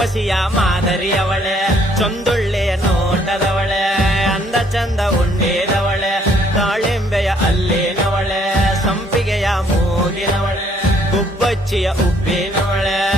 ರೂಪಸಿಯ ಮಾದರಿಯವಳೆ, ಚೊಂದುಳ್ಳೆಯ ನೋಟದವಳೆ, ಅಂದ ಚಂದ ಉಂಡೇದವಳೆ, ದಾಳಿಂಬೆಯ ಅಲ್ಲೇನವಳೆ, ಸಂಪಿಗೆಯ ಮೂಗಿನವಳೆ, ಗುಬ್ಬಚ್ಚಿಯ ಉಬ್ಬಿನವಳೆ,